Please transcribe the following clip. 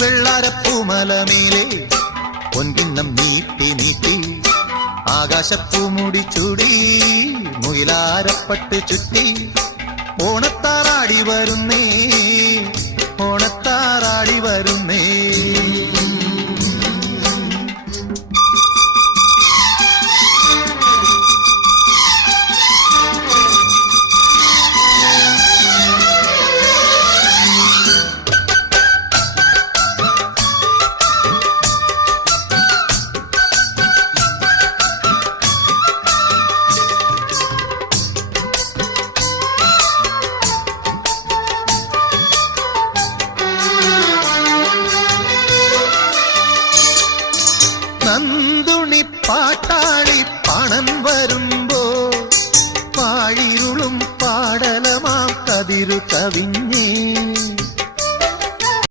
വെള്ളാരപ്പൂമലമേലെ പൊൻകിണ്ണം നീട്ടി നീട്ടി ആകാശപ്പൂമുടി ചൂടി മുയിലാരപ്പട്ട് ചുറ്റി ഓണത്താറാടി വരുന്നേ